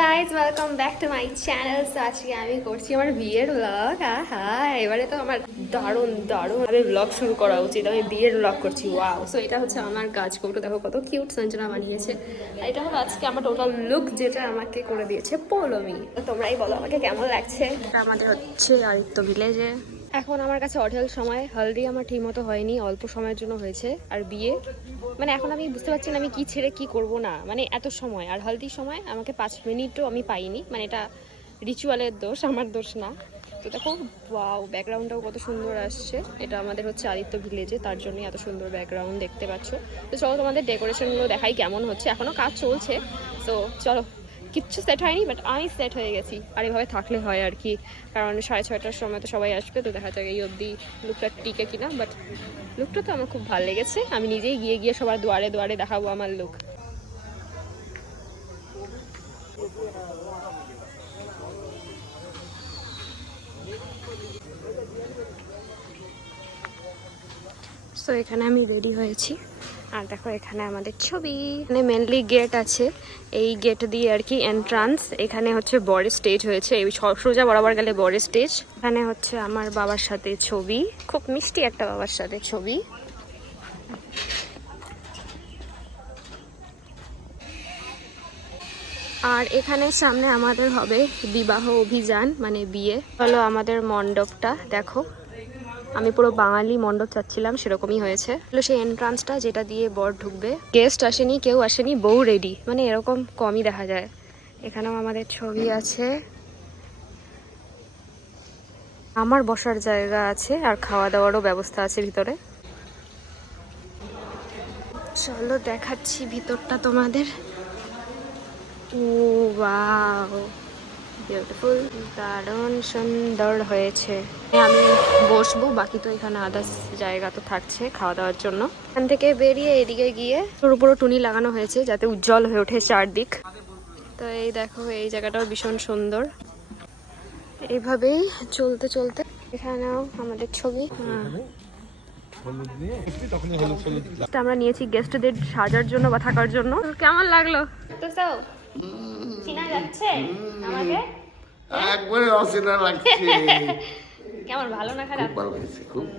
Guys welcome back to my channel. তো আজকে আমি করছি আমার বিয়ের ব্লগ। হ্যাঁ, এবারে তো আমার দারুণ দারুণ ভাবে ব্লগ শুরু করা উচিত। আমি বিয়ের ব্লগ করছি, ওয়াও। সো এটা হচ্ছে আমার কাজ কৌটো, দেখো কত কিউট সঞ্জনা বানিয়েছে। আর এটা হলো আজকে আমার টোটাল লুক, যেটা আমাকে করে দিয়েছে পৌলমি। তো তোমরাই বলো আমাকে কেমন লাগছে। আমাদের হচ্ছে আদিত্য ভিলেজে। এখন আমার কাছে অঢেল সময়। হলদি আমার ঠিক মতো হয়নি, অল্প সময়ের জন্য হয়েছে। আর বিয়ে মানে এখন আমি বুঝতে পারছি না আমি কি ছেড়ে কি করব না, মানে এত সময়। আর হলদির সময় আমাকে 5 মিনিটও আমি পাইনি, মানে এটা রিচুয়ালের দোষ, আমার দোষ না। তো দেখো ওয়াও, ব্যাকগ্রাউন্ডটাও কত সুন্দর আসছে। এটা আমাদের হচ্ছে আদিত্য ভিলেজে, তার জন্যই এত সুন্দর ব্যাকগ্রাউন্ড দেখতে পাচ্ছ। তো চলো তোমাদের ডেকোরেশনগুলো দেখাই কেমন হচ্ছে। এখনও কাজ চলছে, তো চলো। কিচ্ছু সেট হয়নি, বাট আমি সেট হয়ে গেছি। আর এভাবে থাকলে হয় আর কি, কারণ 6:30টার সময় তো সবাই আসবে। তো দেখা যাক এই অবধি লুকটা টিকে কিনা, বাট লুকটা তো আমার খুব ভালো লেগেছে। আমি নিজেই গিয়ে গিয়ে সবার দুয়ারে দুয়ারে দেখাবো আমার লুক। সো এখানে আমি রেডি হয়েছি, আর দেখো এখানে আমাদের ছবি। এখানে মেনলি গেট আছে, এই গেট দিয়ে আর কি এন্ট্রান্স। এখানে হচ্ছে বরের স্টেজ হয়েছে, এই সোজা বরাবর গেলে বরের স্টেজ। এখানে হচ্ছে আমার বাবার সাথে ছবি, খুব মিষ্টি একটা বাবার সাথে ছবি। আর এখানে সামনে আমাদের হবে বিবাহ অভিযান, মানে বিয়ে। হলো আমাদের মণ্ডপটা, দেখো আমি পুরো বাঙালি মণ্ডপ চাচ্ছিলাম, সেরকমই হয়েছে। হলো সেই এন্ট্রান্সটা যেটা দিয়ে বর ঢুকবে। গেস্ট আসেনি, কেউ আসেনি, বউ রেডি, মানে এরকম কমই দেখা যায়। এখানেও আমাদের ছবি আছে, আমার বসার জায়গা আছে, আর খাওয়া দাওয়ারও ব্যবস্থা আছে ভিতরে। চলো দেখাচ্ছি ভিতরটা তোমাদের। ও ওয়াও, বিউটিফুল, দারুণ সুন্দর হয়েছে। আমি বসবো, বাকি তো এখানে আদার্স জায়গা তো থাকছে খাওয়া দাওয়ার জন্য। এখান থেকে বেরিয়ে এদিকে গিয়ে পুরো পুরো টুনি লাগানো হয়েছে যাতে উজ্জ্বল হয়ে ওঠে চারদিক। তো এই দেখো, এই জায়গাটাও ভীষণ সুন্দর। এইভাবেই চলতে চলতে এখানেও আমাদের ছবি। আমরা নিয়েছি গেস্টদের সাজার জন্য বা থাকার জন্য। কেমন লাগলো? তো চিনা যাচ্ছে আমাকে? একবারে অচেনা লাগছে। কেমন, ভালো না খারাপ? ভালো লাগছে খুব।